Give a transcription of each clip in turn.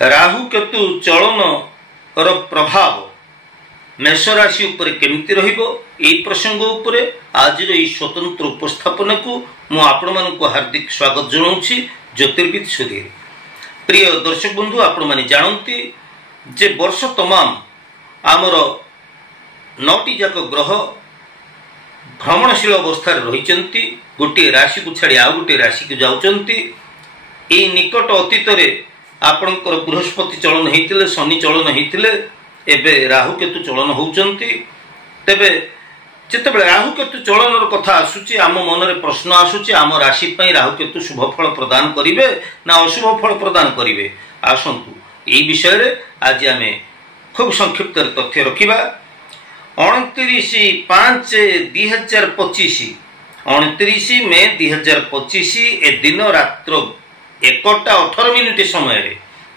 राहु केतु चलन रो प्रभाव मेष राशि उपरे केमिति रहिबो एई प्रसंग उपरे आज स्वतंत्र उपस्थापन को मु आपण मानक हार्दिक स्वागत जनाऊँगी। ज्योतिर्विद सुधीर प्रिय दर्शक बंधु, आपण माने जानती जे वर्ष तमाम आमर 9टी जाक ग्रह भ्रमणशील अवस्था रही गोटे राशि को छाड़ी आउ गोटे राशि को जाउचंती। एई निकट अतीत रे आपणकर बृहस्पति चलन होते, शनि चलन होते, एबे राहु केतु चलन होउचंती। तेबे जितेबाला राहु केतु चलन कथा आसुची आम मन रे प्रश्न आसुची आम राशि पई राहु केतु शुभ फल प्रदान करिवे ना अशुभ फल प्रदान करिवे। आसंतु एई विषय रे आज आमे खूब संक्षिप्त तथ्य रखिबा। 29/5/2025 29 मे 2025 ए दिन रात्र 1:18 समय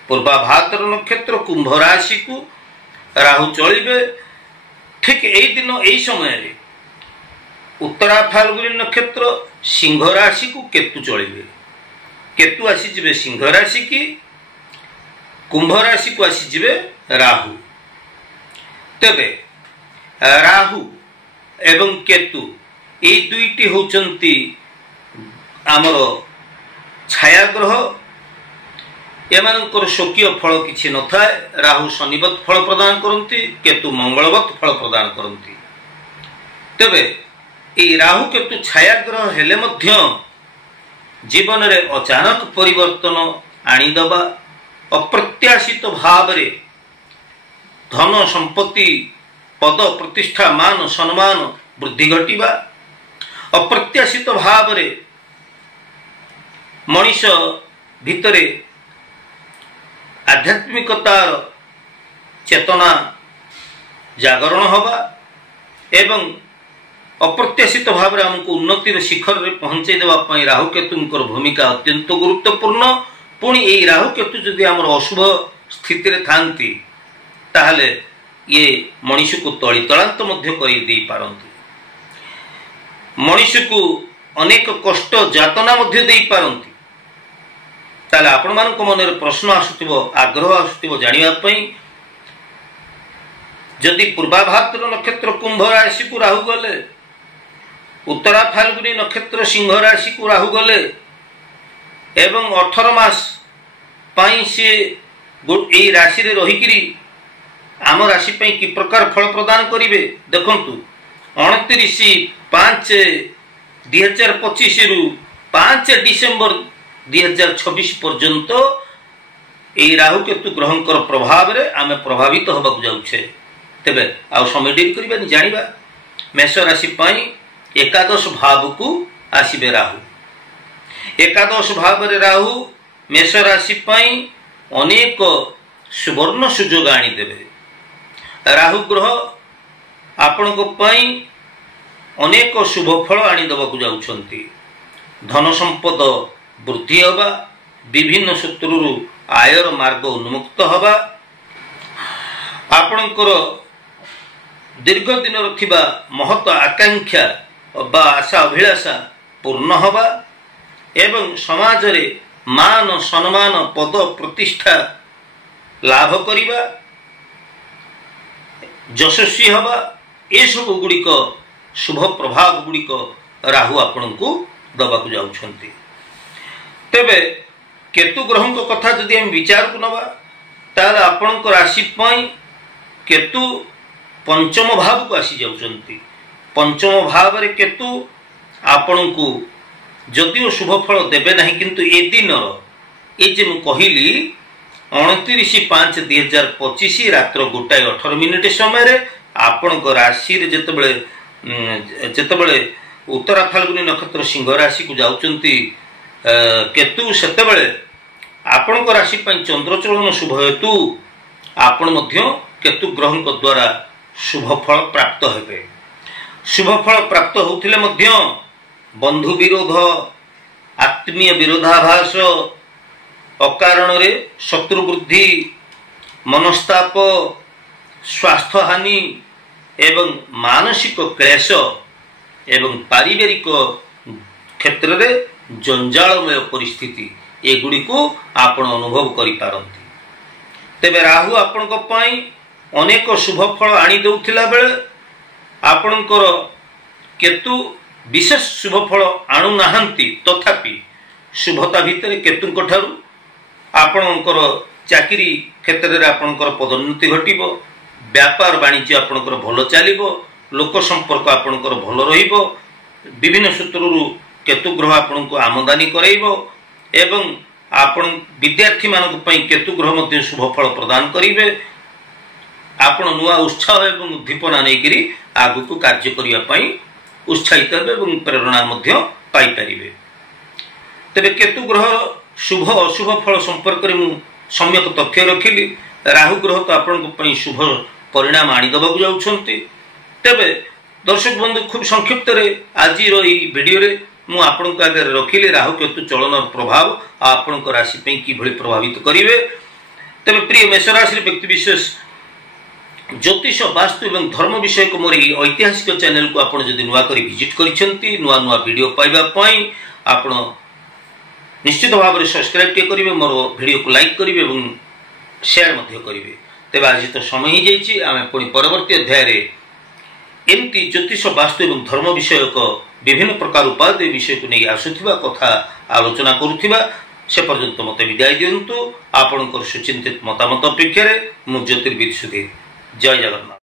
पूर्वाभाद्र नक्षत्र कुंभ राशि को राहु चलिबे। ठीक यही दिन यही समय उत्तरा फाल्गुनी नक्षत्र सिंह राशि को केतु चलिबे। केतु आसीजिबे सिंह राशि की, कुंभ राशि को आसीजिबे राहु। तेबे राहु एवं केतु ए दुईटी होचंती आमर छायाग्रह। एमानकर स्वकीय फल किछि न थाए। राहु शनिवत फल प्रदान करती, केतु मंगलवत फल प्रदान करती। तेबे ए राहु केतु छायाग्रह हेले मध्य जीवन रे अचानक परिवर्तन आनीदबा, अप्रत्याशित भाव रे धन संपत्ति पद प्रतिष्ठा मान सम्मान वृद्धि घटिबा, अप्रत्याशित भाव रे मनीष भितरे आध्यात्मिकतार चेतना जागरण हवा एवं अप्रत्याशित भाव रे हमको उन्नतिर शिखर रे पहुंचे देवा पई राहु केतुंकर भूमिका अत्यंत गुरुत्वपूर्ण। पुणी ए राहु केतु जदि हमर अशुभ स्थिति रे थांती ताहले ये मनुष्य को तली तलांत मध्य करि देई पारंती, मनुष्य को अनेक कष्ट जातना मध्य देई पारंती। ताले आपण मानक मन रे प्रश्न आसुथिबो, आग्रह आसुथिबो जानिबा पई जदि पूर्वाभाद्र नक्षत्र कुंभ राशि को राहु गले, उत्तरा फाल्गुनी नक्षत्र सिंह राशि को राहु गले एवं 18 मास पई से ए राशि रे रहिकिरी आम राशि पई कि प्रकार फल प्रदान करिवे देखंतु। 29/5/2025 रु 5 डिसेंबर 2026 पर्यंत ए राहु केतु ग्रहंकर प्रभाव रे आमे प्रभावित होबा जाउछे। तेबे आ समय डेरी करिबा नि जानिबा मेष राशि पई एकादश भाव को आसीबे राहु। एकादश भाव रे राहु मेष राशि पई अनेक सुवर्ण सुजोग आनी देबे। राहु ग्रह आपण को पई अनेक शुभ फल आनी दबा को जाउछंती। धन संपद वृद्धि हवा, विभिन्न सूत्रु आयर मार्ग उन्मुक्त हवा, आपणकर दीर्घ दिन रखिबा महत आकांक्षा बा आशा अभिलाषा पूर्ण हवा एवं समाज रे मान सम्मान पद प्रतिष्ठा लाभ करिबा, यशस्वी हवा, ए सब गुड़िक शुभ प्रभाव गुड़िक राहु आपण को दबा को जाउछंती। तेबे केतु ग्रह को कथा जदि हम विचार को नबा ताले आपण को राशि पई केतु पंचम भाव को आसी जाउछंती। पंचम भाव रे केतु आपण को जदिओ शुभ फल देबे नहीं, किंतु ए दिन ए जे मु कहिली 29/5/2025 रात्र 1:18 समय रे आपण को राशि रे जेतेबेले उत्तरा फाल्गुनी नक्षत्र सिंह राशि को जाउचंती केतु, सेतेबेले आपण को राशि पई चंद्र चलन शुभ हेतु आपण मध्य केतु ग्रह को द्वारा शुभ फल प्राप्त हेबे। शुभ फल प्राप्त होथिले मध्य बंधु विरोध, आत्मीय विरोधाभास, अकारण रे शत्रु वृद्धि, मनस्ताप, स्वास्थ्य हानि एवं मानसिक क्लेश एवं पारिवारिक क्षेत्र रे जंजालमय परिस्थिति एगुड़ी को आपण अनुभव करि पारंती। तेबे राहु आपणक पई अनेक शुभ फल आनी देउथिला बेले आपणकर केतु विशेष शुभ फल आणु नाहंती, तथापि शुभता भितर केतुंक ठारू आपणकर चाकरी क्षेत्र में आपणकर पदोन्नति घटिबो, व्यापार वाणिज्य आपणकर भल चलिबो, लोक संपर्क आपणकर भल रहिबो, विभिन्न सूत्रु केतु ग्रह आपणको आमदानी कराइबो एवं आपण विद्यार्थी मानक पई केतु ग्रह मध्ये शुभ फल प्रदान करिवे। आपण नुआ उत्साह एवं उद्दीपना नेकिरी आगु को कार्य करिया पई उत्साहित एवं प्रेरणा मध्ये पाई परिवे। तबे केतु ग्रह शुभ अशुभ फल संपर्क में मु सम्यक तथ्य रखिली। राहु ग्रह तो आपण पई शुभ परिणाम आनी दबाकु जाउछंती। तबे दर्शक बंधु खूब संक्षिप्त रे आज वीडियो रे मु आपण को आगे रखिली राहु केतु चलन प्रभाव आपण को राशि पे किभଳି प्रभावित करिवे। तबे प्रिय मेष राशि व्यक्ति विशेष ज्योतिष वास्तु एवं धर्म विषय को मोर ऐतिहासिक चैनल को आपण जदि नुआ करी विजिट करिसेंती, नुआ नुआ वीडियो पाइबा पई आपण निश्चित भाव में सब्सक्राइब करेंगे, मोर वीडियो को लाइक करेंगे और शेयर मध्य करेंगे। तेज आज तो समय ही जाइए, आम पुणी परवर्ती अध्याय रे एमती ज्योतिष वास्तु एवं धर्म विषयक विभिन्न प्रकार उपाय विषय को नहीं आसुवा कथा आलोचना करुवा से पर्यंत मत विदाय दिंतु। आपणकर सुचिंतित मतामत अपेक्षा मु ज्योतिर्विद सुधीर। जय जगन्नाथ।